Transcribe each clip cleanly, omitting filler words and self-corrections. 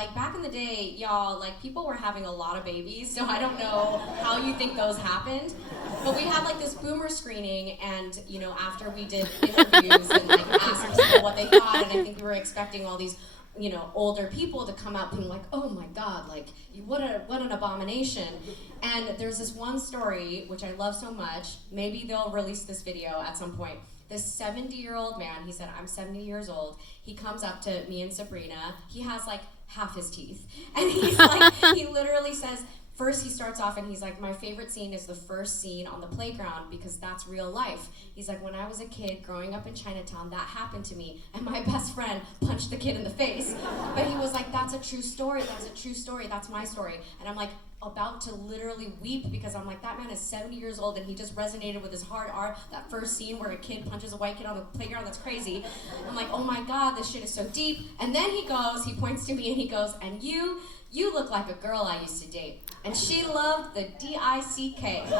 like back in the day, y'all, like people were having a lot of babies, so I don't know how you think those happened. But we had like this boomer screening, and after we did interviews and like asked people what they thought, and I think we were expecting all these older people to come out being like, oh my God, like, what an abomination. And there's this one story, which I love so much, maybe they'll release this video at some point. This 70-year-old man, he said, I'm 70 years old. He comes up to me and Sabrina. He has like half his teeth. And he's like, he literally says, first he starts off and he's like, my favorite scene is the first scene on the playground because that's real life. He's like, when I was a kid growing up in Chinatown, that happened to me, and my best friend punched the kid in the face. But he was like, that's a true story, that's my story. And I'm like, about to literally weep because I'm like, that man is 70 years old and he just resonated with his hard R, that first scene where a kid punches a white kid on the playground, that's crazy. I'm like, oh my God, this shit is so deep. And then he points to me and he goes, and you look like a girl I used to date. And she loved the D-I-C-K. I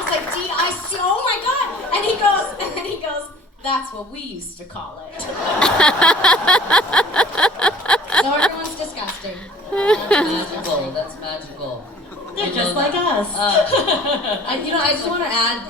was like, D-I-C, oh my God. And he goes, that's what we used to call it. So everyone's disgusting. That's magical. They're just like us. I just want to add,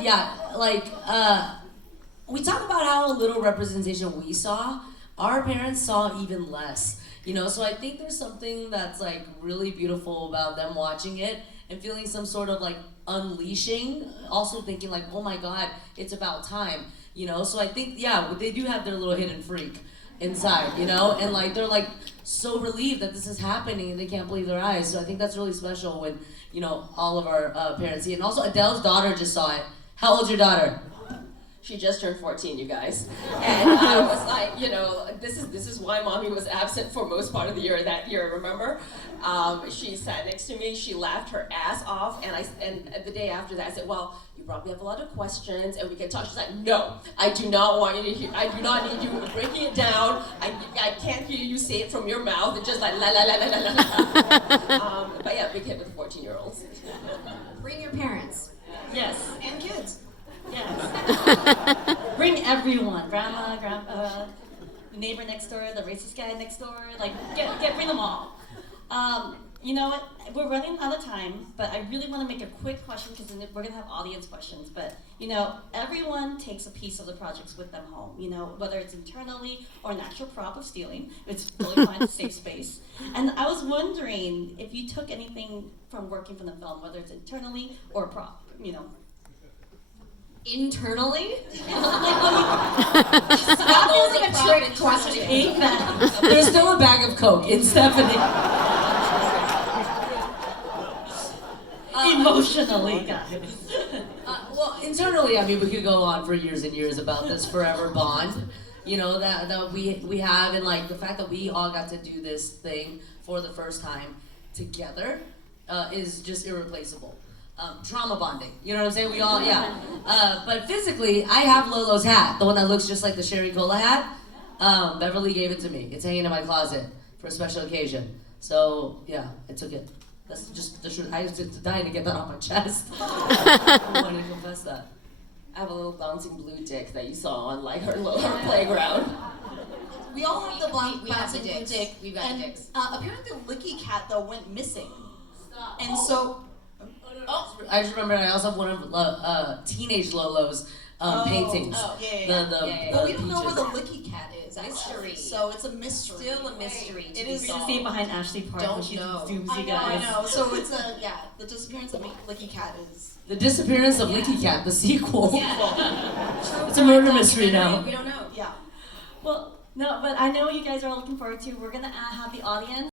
we talk about how little representation we saw. Our parents saw even less, so I think there's something that's like really beautiful about them watching it and feeling some sort of like unleashing, also thinking like, oh my God, it's about time, so I think, they do have their little hidden freak inside, and like they're like so relieved that this is happening and they can't believe their eyes. So I think that's really special when, all of our parents see it. And also Adele's daughter just saw it. How old's your daughter? She just turned 14, you guys. And I was like, this is why mommy was absent for most part of the year that year, remember? She sat next to me, she laughed her ass off, and the day after that I said, well, you probably have a lot of questions and we can talk. She's like, no, I do not want you to hear, I do not need you breaking it down. I can't hear you say it from your mouth. It's just like la la la la la la. But yeah, big hit with 14-year-olds. Bring your parents. Yes. And kids. Yes. Bring everyone. Grandma, grandpa, the neighbor next door, the racist guy next door. Like, bring them all. You know what? We're running out of time, but I really want to make a quick question because we're going to have audience questions. But, everyone takes a piece of the projects with them home, whether it's internally or an actual prop of stealing. It's totally fine, it's safe space. And I was wondering if you took anything from working from the film, whether it's internally or a prop, Internally? That feels like a trick question. There's still a bag of Coke in Stephanie. Emotionally, guys. Well, internally, we could go on for years and years about this forever bond, that we have, and like the fact that we all got to do this thing for the first time together is just irreplaceable. Trauma bonding, you know what I'm saying? We all, but physically, I have Lolo's hat, the one that looks just like the Sherry Cola hat. Beverly gave it to me. It's hanging in my closet for a special occasion. So, I took it. That's just the truth. I was just dying to get that off my chest. I wanted to confess that. I have a little bouncing blue dick that you saw on like her playground. We all have the We have the bouncing blue dicks. dick. We've got the dicks. Apparently the Licky Cat though went missing. And so I just remember I also have one of teenage Lolo's paintings. But we don't know where the peaches. Licky Cat is. Mystery. So it's a mystery. Still a mystery to It be is We're gonna solved. see it behind Ashley Park when Don't she know. zooms I you know, I guys. know. So it's the disappearance of Licky Cat is. The Disappearance of Licky Cat, the sequel. Yeah. It's a murder mystery now. We don't know. Yeah. Well, no, but I know you guys are looking forward to. We're gonna have the audience.